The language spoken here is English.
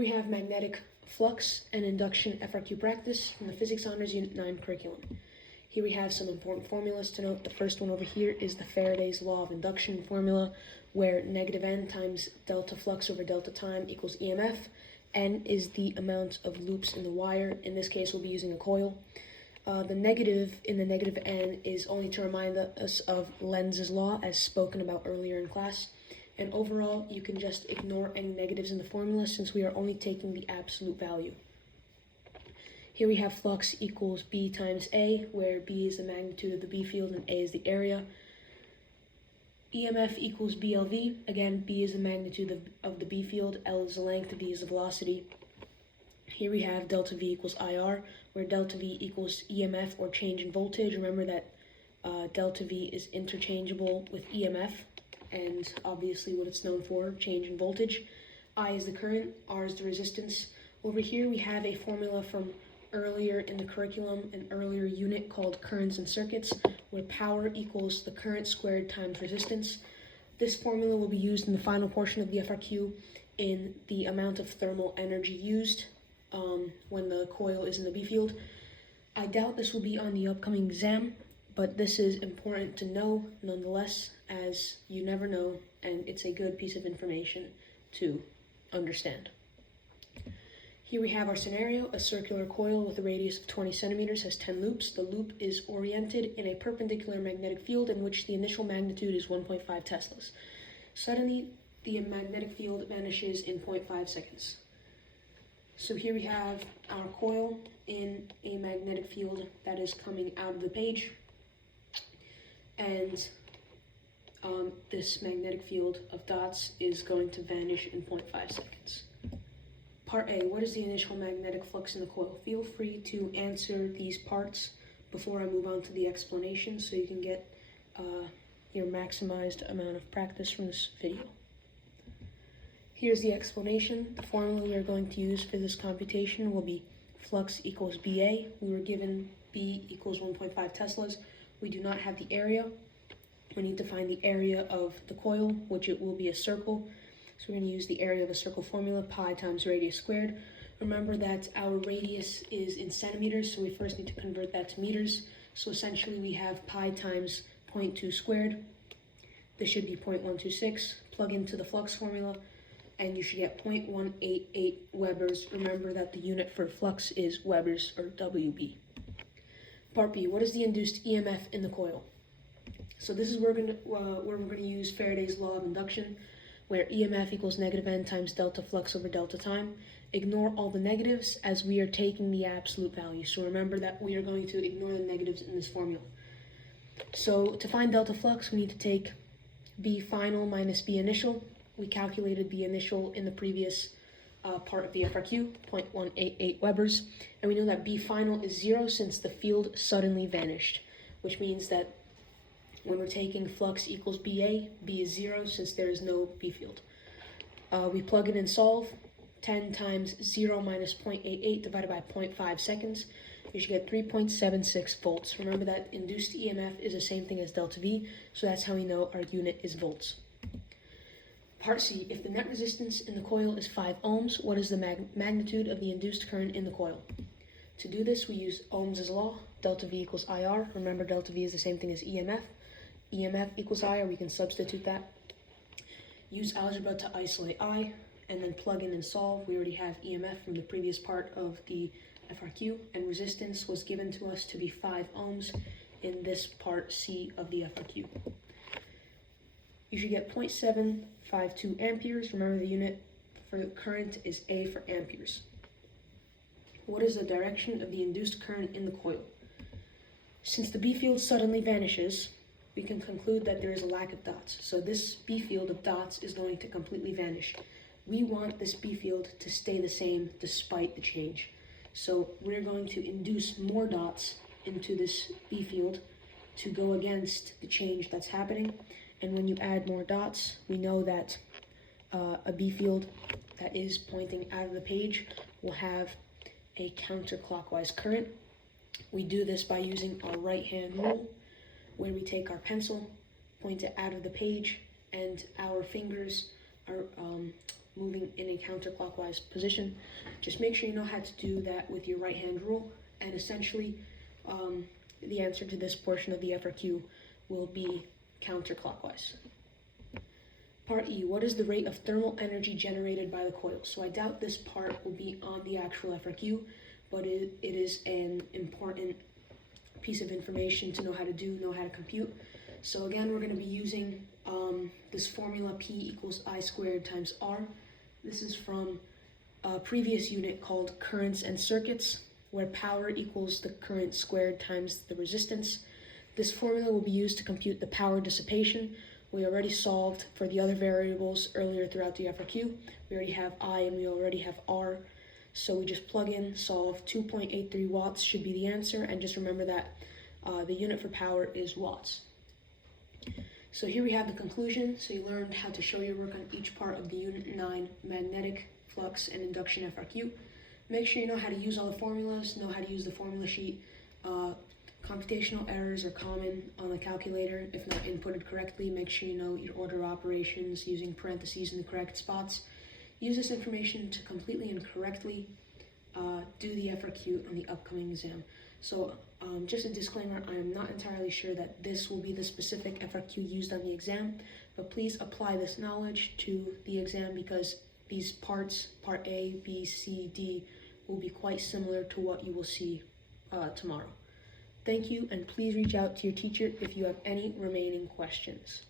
We have magnetic flux and induction FRQ practice from the Physics Honors Unit 9 curriculum. Here we have some important formulas to note. The first one over here is the Faraday's law of induction formula, where negative N times delta flux over delta time equals EMF. N is the amount of loops in the wire. In this case, we'll be using a coil. The negative in the negative N is only to remind us of Lenz's law, as spoken about earlier in class. And overall, you can just ignore any negatives in the formula since we are only taking the absolute value. Here we have flux equals B times A, where B is the magnitude of the B field and A is the area. EMF equals BLV. Again, B is the magnitude of the B field, L is the length, B is the velocity. Here we have delta V equals IR, where delta V equals EMF or change in voltage. Remember that delta V is interchangeable with EMF, and obviously what it's known for, change in voltage. I is the current, R is the resistance. Over here we have a formula from earlier in the curriculum, an earlier unit called currents and circuits, where power equals the current squared times resistance. This formula will be used in the final portion of the FRQ in the amount of thermal energy used when the coil is in the B field. I doubt this will be on the upcoming exam, but this is important to know nonetheless, as you never know, and it's a good piece of information to understand. Here we have our scenario. A circular coil with a radius of 20 centimeters has 10 loops. The loop is oriented in a perpendicular magnetic field in which the initial magnitude is 1.5 teslas. Suddenly, the magnetic field vanishes in 0.5 seconds. So here we have our coil in a magnetic field that is coming out of the page, and this magnetic field of dots is going to vanish in 0.5 seconds. Part A, what is the initial magnetic flux in the coil? Feel free to answer these parts before I move on to the explanation so you can get your maximized amount of practice from this video. Here's the explanation. The formula we are going to use for this computation will be flux equals BA. We were given B equals 1.5 teslas. We do not have the area. We need to find the area of the coil, which it will be a circle. So we're going to use the area of a circle formula, pi times radius squared. Remember that our radius is in centimeters, so we first need to convert that to meters. So essentially we have pi times 0.2 squared. This should be 0.126. Plug into the flux formula, and you should get 0.188 Webers. Remember that the unit for flux is Webers, or WB. Part B, what is the induced EMF in the coil? So this is where we're going to use Faraday's law of induction, where EMF equals negative N times delta flux over delta time. Ignore all the negatives as we are taking the absolute value. So remember that we are going to ignore the negatives in this formula. So to find delta flux, we need to take B final minus B initial. We calculated the initial in the previous part of the FRQ, 0.188 Webers, and we know that B final is 0 since the field suddenly vanished, which means that when we're taking flux equals BA, B is 0 since there is no B field. We plug in and solve. 10 times 0 minus 0.88 divided by 0.5 seconds. You should get 3.76 volts. Remember that induced EMF is the same thing as delta V, so that's how we know our unit is volts. Part C, if the net resistance in the coil is 5 ohms, what is the magnitude of the induced current in the coil? To do this, we use Ohm's law, delta V equals IR. Remember, delta V is the same thing as EMF. EMF equals IR, we can substitute that. Use algebra to isolate I, and then plug in and solve. We already have EMF from the previous part of the FRQ, and resistance was given to us to be 5 ohms in this part C of the FRQ. You should get 0.752 amperes. Remember the unit for the current is A for amperes. What is the direction of the induced current in the coil? Since the B field suddenly vanishes, we can conclude that there is a lack of dots. So this B field of dots is going to completely vanish. We want this B field to stay the same despite the change. So we're going to induce more dots into this B field to go against the change that's happening. And when you add more dots, we know that a B field that is pointing out of the page will have a counterclockwise current. We do this by using our right-hand rule, where we take our pencil, point it out of the page, and our fingers are moving in a counterclockwise position. Just make sure you know how to do that with your right hand rule, and essentially the answer to this portion of the FRQ will be counterclockwise. Part E, what is the rate of thermal energy generated by the coil? So I doubt this part will be on the actual FRQ, but it is an important piece of information to know how to compute. So again, we're going to be using this formula P equals I squared times R. This is from a previous unit called currents and circuits, where power equals the current squared times the resistance. This formula will be used to compute the power dissipation. We already solved for the other variables earlier throughout the FRQ. We already have I and we already have R. So we just plug in, solve. 2.83 watts should be the answer, and just remember that the unit for power is watts. So here we have the conclusion. So you learned how to show your work on each part of the Unit 9 magnetic, flux, and induction FRQ. Make sure you know how to use all the formulas, know how to use the formula sheet. Computational errors are common on the calculator if not inputted correctly. Make sure you know your order of operations using parentheses in the correct spots. Use this information to completely and correctly do the FRQ on the upcoming exam. So just a disclaimer, I am not entirely sure that this will be the specific FRQ used on the exam, but please apply this knowledge to the exam because these parts, part A, B, C, D, will be quite similar to what you will see tomorrow. Thank you, and please reach out to your teacher if you have any remaining questions.